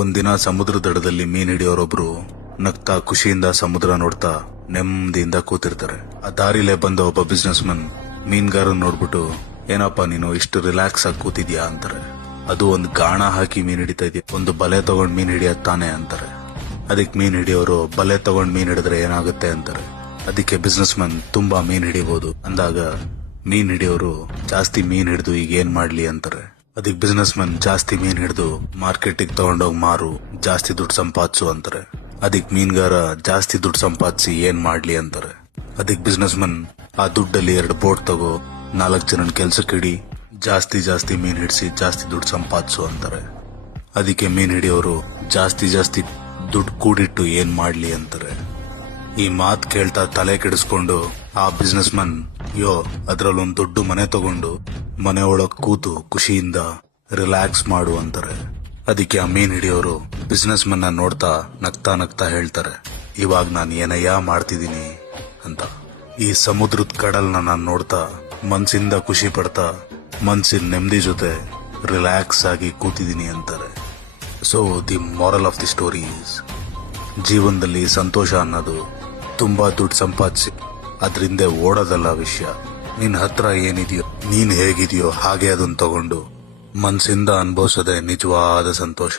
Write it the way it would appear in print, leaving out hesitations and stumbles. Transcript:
ಒಂದಿನ ಸಮುದ್ರ ದಡದಲ್ಲಿ ಮೀನ್ ಹಿಡಿಯೋರೊಬ್ರು ನಗ್ತಾ ಖುಷಿಯಿಂದ ಸಮುದ್ರ ನೋಡ್ತಾ ನೆಮ್ಮದಿಯಿಂದ ಕೂತಿರ್ತಾರೆ. ಆ ದಾರಿಲೇ ಬಂದ ಒಬ್ಬ ಬಿಸ್ನೆಸ್ ಮನ್ ಮೀನ್ಗಾರನ್ ನೋಡ್ಬಿಟ್ಟು, ಏನಪ್ಪಾ ನೀನು ಇಷ್ಟು ರಿಲ್ಯಾಕ್ಸ್ ಆಗಿ ಕೂತಿದ್ಯಾ ಅಂತಾರೆ. ಅದು ಒಂದು ಗಾಣ ಹಾಕಿ ಮೀನ್ ಹಿಡಿತಾ ಇದೆಯಾ, ಒಂದು ಬಲೆ ತಗೊಂಡ್ ಮೀನ್ ಹಿಡಿಯತ್ ತಾನೆ ಅಂತಾರೆ. ಅದಕ್ಕೆ ಮೀನ್ ಹಿಡಿಯೋರು, ಬಲೆ ತಗೊಂಡ್ ಮೀನ್ ಹಿಡಿದ್ರೆ ಏನಾಗುತ್ತೆ ಅಂತಾರೆ. ಅದಕ್ಕೆ ಬಿಸ್ನೆಸ್ ಮನ್, ತುಂಬಾ ಮೀನ್ ಹಿಡಿಬಹುದು ಅಂದಾಗ ಮೀನ್ ಹಿಡಿಯೋರು, ಜಾಸ್ತಿ ಮೀನ್ ಹಿಡಿದು ಈಗ ಏನ್ ಮಾಡ್ಲಿ ಅಂತಾರೆ. ಅದಕ್ಕೆ ಬಿಸ್ನೆಸ್ ಮನ್, ಜಾಸ್ತಿ ಮೀನ್ ಹಿಡಿದು ಮಾರ್ಕೆಟಿಗೆ ತಗೊಂಡೋಗಿ ಮಾರು, ಜಾಸ್ತಿ ದುಡ್ಡು ಸಂಪಾದಿಸು ಅಂತಾರೆ. ಅದಕ್ಕೆ ಮೀನ್ಗಾರ, ಜಾಸ್ತಿ ದುಡ್ಡು ಸಂಪಾದಿಸಿ ಏನ್ ಮಾಡ್ಲಿ ಅಂತಾರೆ. ಅದಕ್ಕೆ ಬಿಸ್ನೆಸ್ ಮನ್, ಆ ದುಡ್ಡಲ್ಲಿ 2 ಬೋಟ್ ತಗೋ, 4 ಜನನ ಕೆಲ್ಸಕ್ಕಿಡಿ, ಜಾಸ್ತಿ ಜಾಸ್ತಿ ಮೀನ್ ಹಿಡಿಸಿ ಜಾಸ್ತಿ ದುಡ್ಡು ಸಂಪಾದಿಸು ಅಂತಾರೆ. ಅದಕ್ಕೆ ಮೀನ್ ಹಿಡಿಯೋರು, ಜಾಸ್ತಿ ಜಾಸ್ತಿ ದುಡ್ಡು ಕೂಡಿಟ್ಟು ಏನ್ ಮಾಡ್ಲಿ ಅಂತಾರೆ. ಈ ಮಾತ್ ಕೇಳ್ತಾ ತಲೆ ಕೆಡಿಸ್ಕೊಂಡು ಆ ಬಿಸ್ನೆಸ್ ಮನ್, ಅದ್ರಲ್ಲೊಂದು ದೊಡ್ಡ ಮನೆ ತಗೊಂಡು ಮನೆ ಒಳಗ್ ಕೂತು ಖುಷಿಯಿಂದ ರಿಲ್ಯಾಕ್ಸ್ ಮಾಡು ಅಂತಾರೆ. ಅದಕ್ಕೆ ಆ ಮೀನ್ ಹಿಡಿಯೋರು ಬಿಸ್ನೆಸ್ ಮನ್ನ ನೋಡ್ತಾ ನಗ್ತಾ ನಗ್ತಾ ಹೇಳ್ತಾರೆ, ಇವಾಗ ನಾನು ಏನಯ್ಯ ಮಾಡ್ತಿದ್ದೀನಿ ಅಂತ. ಈ ಸಮುದ್ರದ ಕಡಲ್ನ ನಾನು ನೋಡ್ತಾ ಮನ್ಸಿಂದ ಖುಷಿ ಪಡ್ತಾ ಮನ್ಸಿನ ನೆಮ್ಮದಿ ಜೊತೆ ರಿಲ್ಯಾಕ್ಸ್ ಆಗಿ ಕೂತಿದ್ದೀನಿ ಅಂತಾರೆ. So the moral of the story is, ಜೀವನದಲ್ಲಿ ಸಂತೋಷ ಅನ್ನೋದು ತುಂಬಾ ದುಡ್ಡು ಸಂಪಾದಿಸಿ ಅದ್ರಿಂದ ಓಡೋದಲ್ಲ ವಿಷಯ. ನಿನ್ ಹತ್ರ ಏನಿದೆಯೋ, ನೀನ್ ಹೇಗಿದೆಯೋ ಹಾಗೆ ಅದನ್ನ ತಗೊಂಡು ಮನ್ಸಿಂದ ಅನುಭವಿಸೋದೇ ನಿಜವಾದ ಸಂತೋಷ.